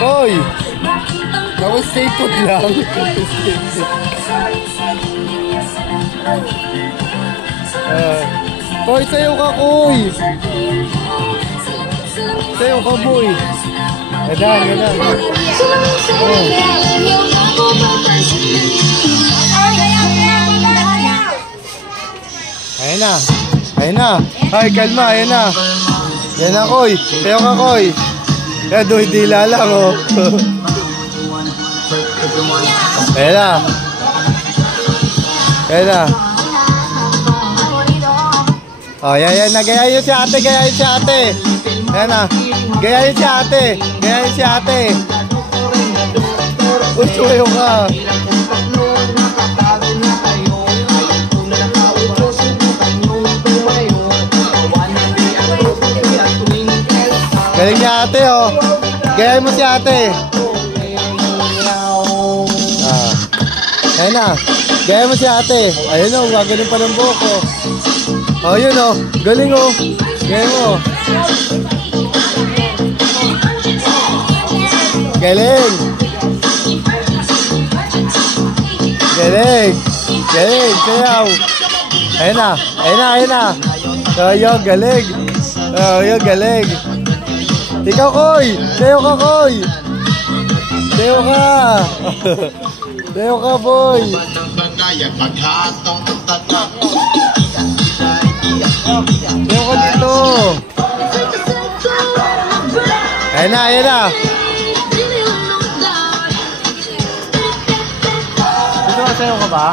Koy! Tapos stay put lang. Koy, sayo ka, Koy! Sayo ka, boy! Gadan, gadan. Ayan na. Ayan na. Ay, kalma. Ayan na. Ayan na, Koy. Sayo ka, Koy. Kaya doon dila lang, oh. Ayan na. Ayan na. Oh, yan na. Gayahin si ate. Gayahin si ate. Ayan na. Gayahin si ate. Gayahin si ate. Uy, sumayo ka. Galing niya ate, oh. Gayahin mo si ate. Ayan na. Gayahin mo si ate. Ayun, oh. Gagaling pa ng buhok, oh. Oh, yun, oh. Galing, oh. Gayahin mo. Galing. Galing. Galing. Sayaw. Ayan na. Ayan na. Ayan na. Oh, yun. Galing. Oh, yun. Galing. Ikaw, Koy! Sayo ka, Koy! Sayo ka! Sayo ka, boy! Sayo ka dito! Ayan na, ayan na! Dito ka, sayo ka ba?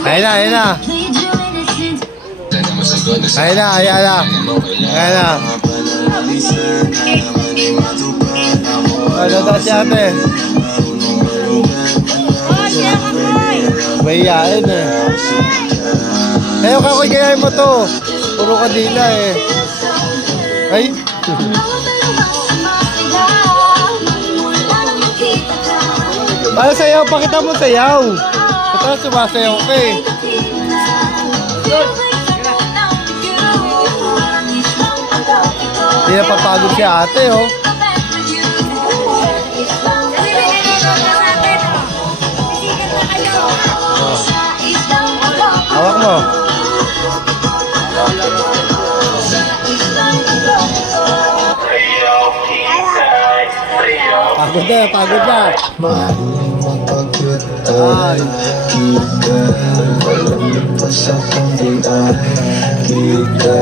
Ayan na, ayan na. Ayan na, ayan na. Ayan na. Ano daw si ate? Bayain eh. Ayaw ka, Koy, gayahin mo to. Puro kadila eh. Ay. Para sayaw, pakita mo sayaw. Ito, sumasayaw ka eh. Hindi na papagod si ate, oh. Hawak mo. Pagod na, pagod na. Ay. Kita